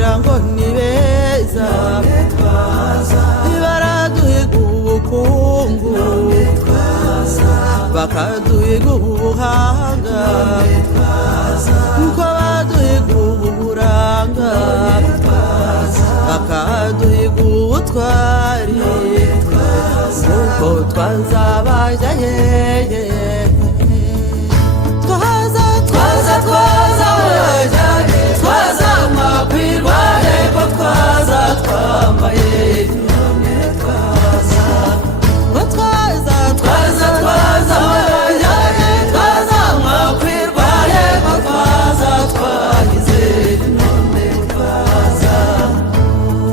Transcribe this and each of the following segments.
bagira ngo ni beza baraduhiga ubukungu bakaduhiga ubuhanga nkuko baduhiga uburanga bakaduhiga ubutwari nuko twazabaja yeye twaza makwirwa hepfo twaza twambaye makwirwa hepfo twaza twagize none twaza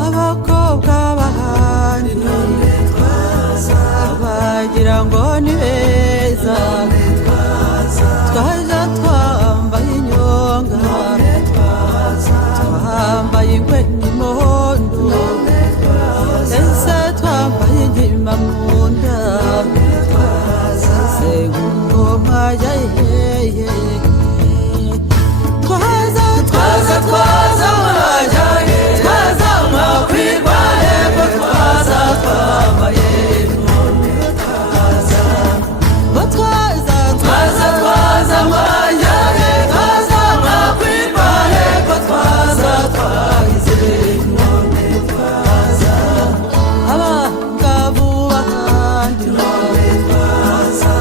abakobwa bahandi none twaza bagira ngo ni beza twaja twambaye inyonga twambaye ingwe n'imondo ese twambaye inkima mu nda ese ngoma yayeye twaza makwirwa hepfo twaza twambaye none twaza twaza mwanjye twaza makwirwa hepfo twaza twagize none twaza abangavu bahandi none twaza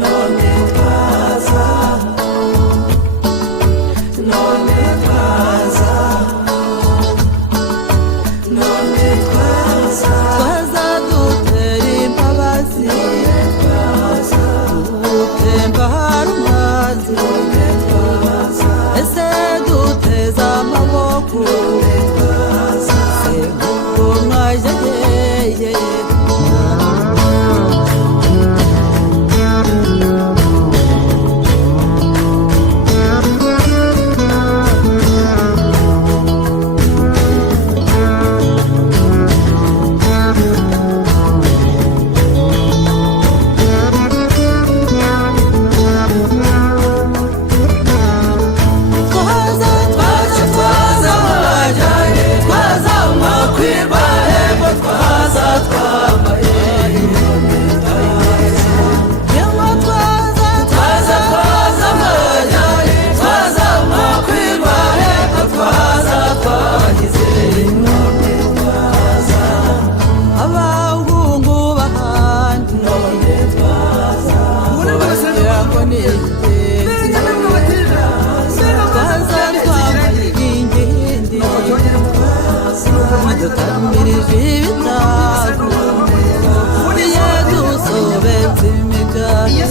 none twaza none twaza none twaza twaza dutera imbabazi dutemba hari umwanzi ese duteza amaboko se nk'uko mwajyeye dutamirije ibitago iyo dusobetse imigati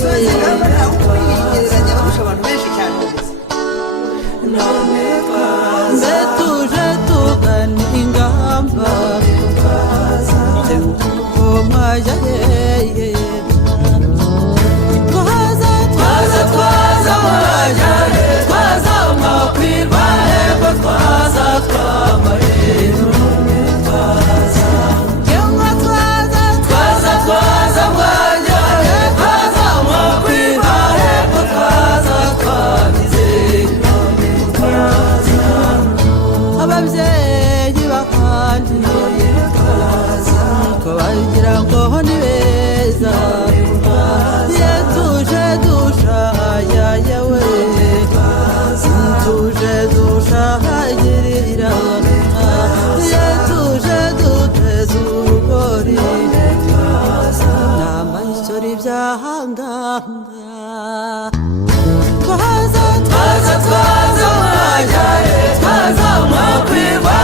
mbe tuje tugana ingamba kuko mwajya yeye twaza makwirwa hepfo twaza twambaye none twaza twaza mwanjye twaza makwirwa hepfo twaza twagize none twaza ababyeyi bahandi none twaza ko bagira ngo ni beza ye tuje dushaya yewe tuje dushahagirira ye tuje duteza urugori n'amayisori byahanganga twaza mwanjye twaza makwirwa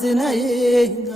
zinayenga